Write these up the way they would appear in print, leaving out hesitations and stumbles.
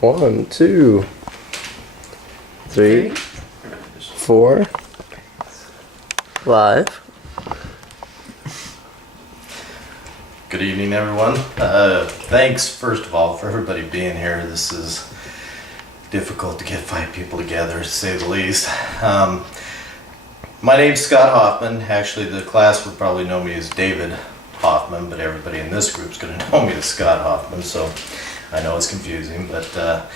1, 2, 3, 4, 5. Good evening, everyone. Thanks, first of all, for everybody being here. This is difficult to get 5 people together, to say the least. My name's Scott Hoffman. Actually, the class would probably know me as David Hoffman, but everybody in this group is going to know me as Scott Hoffman, so I know it's confusing. But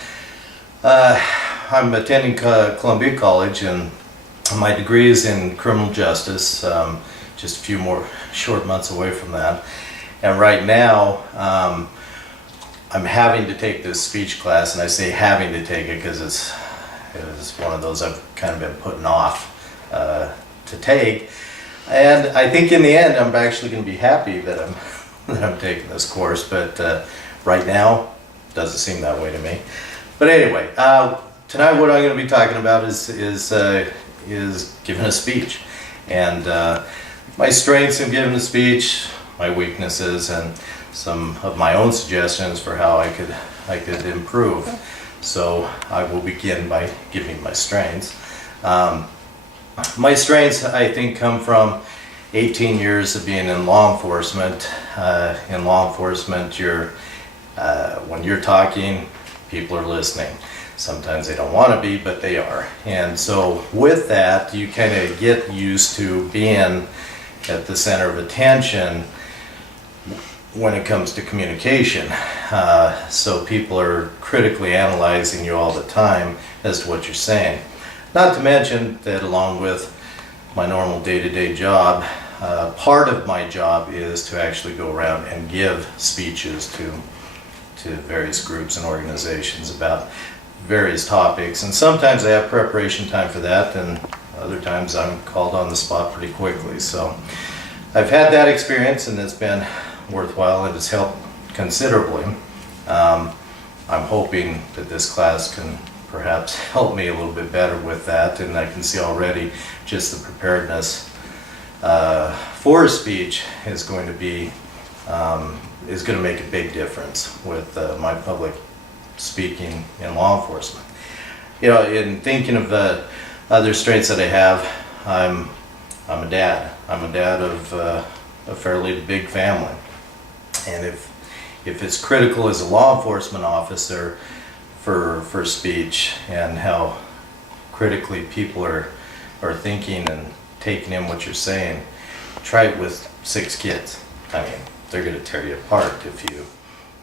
I'm attending Columbia College, and my degree is in criminal justice, just a few more short months away from that. And right now, I'm having to take this speech class, and I say having to take it because it's one of those I've kind of been putting off to take. And I think in the end, I'm actually going to be happy that I'm taking this course. But right now, it doesn't seem that way to me. But anyway, tonight what I'm going to be talking about is giving a speech, and my strengths in giving a speech, my weaknesses, and some of my own suggestions for how I could improve. So I will begin by giving my strengths. My strengths, I think, come from 18 years of being in law enforcement. In law enforcement, when you're talking, people are listening. Sometimes they don't want to be, but they are. And so with that, you kind of get used to being at the center of attention when it comes to communication. So people are critically analyzing you all the time as to what you're saying. Not to mention that along with my normal day-to-day job, part of my job is to actually go around and give speeches to various groups and organizations about various topics. And sometimes I have preparation time for that, and other times I'm called on the spot pretty quickly. So I've had that experience, and it's been worthwhile, and it's helped considerably. I'm hoping that this class can perhaps help me a little bit better with that, and I can see already just the preparedness for a speech is going to make a big difference with my public speaking in law enforcement. You know, in thinking of the other strengths that I have, I'm a dad. I'm a dad of a fairly big family, and if it's critical as a law enforcement officer for speech and how critically people are thinking and taking in what you're saying, try it with 6 kids. I mean, they're going to tear you apart if you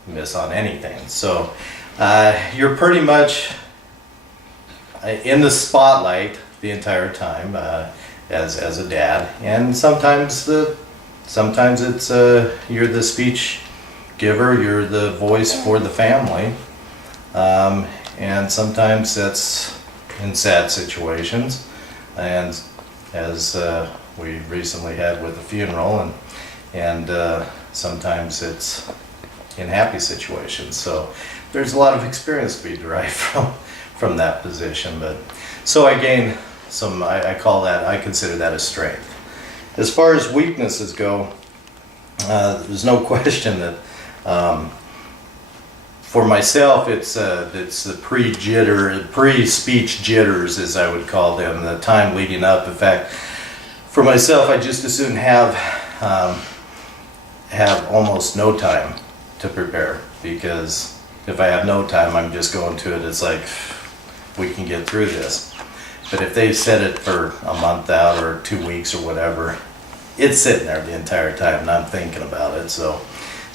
miss on anything. So you're pretty much in the spotlight the entire time as a dad, and sometimes it's you're the speech giver, you're the voice for the family. And sometimes that's in sad situations, and as we recently had with a funeral, and sometimes it's in happy situations. So there's a lot of experience to be derived from that position. But so I gain some. I consider that a strength. As far as weaknesses go, there's no question that. For myself, it's the pre-speech jitters, as I would call them, the time leading up. In fact, for myself, I just as soon have almost no time to prepare, because if I have no time, I'm just going to it. It's like, we can get through this. But if they set it for a month out or 2 weeks or whatever, it's sitting there the entire time, and I'm thinking about it. So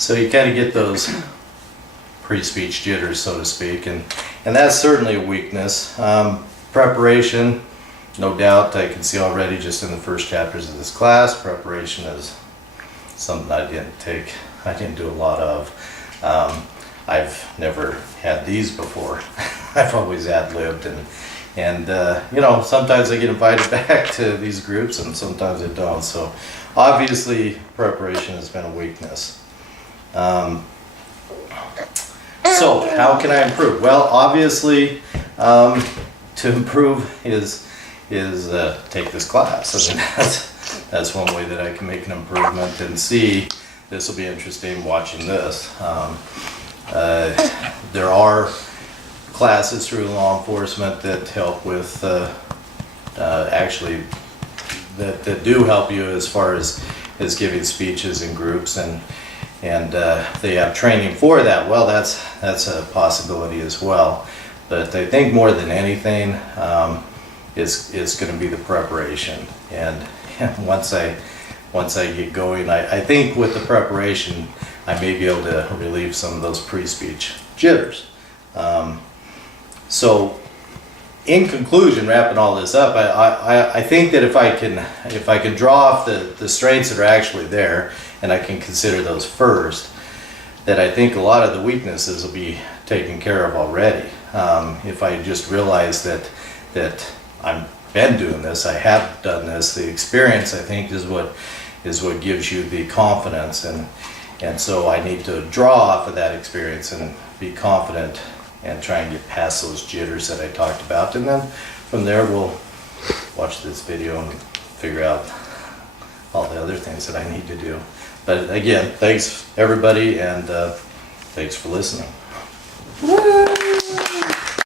you kind of get those pre-speech jitters, so to speak, and that's certainly a weakness. Preparation, no doubt, I can see already just in the first chapters of this class, preparation is something I didn't do a lot of. I've never had these before. I've always ad-libbed, and you know, sometimes I get invited back to these groups, and sometimes I don't. So obviously preparation has been a weakness. So how can I improve? Well, obviously, to improve is take this class. I mean, that's one way that I can make an improvement, and see. This will be interesting watching this. There are classes through law enforcement that help with actually that do help you as far as giving speeches in groups, and they have training for that. Well, that's a possibility as well. But I think more than anything is going to be the preparation. And once I get going, I think with the preparation, I may be able to relieve some of those pre-speech jitters. So, in conclusion, wrapping all this up, I think that if I can draw off the strengths that are actually there, and I can consider those first, that I think a lot of the weaknesses will be taken care of already. If I just realize that I've been doing this, I have done this, the experience, I think, is what gives you the confidence, and so I need to draw off of that experience and be confident and try and get past those jitters that I talked about. And then from there, we'll watch this video and figure out all the other things that I need to do. But again, thanks everybody, and thanks for listening. Woo!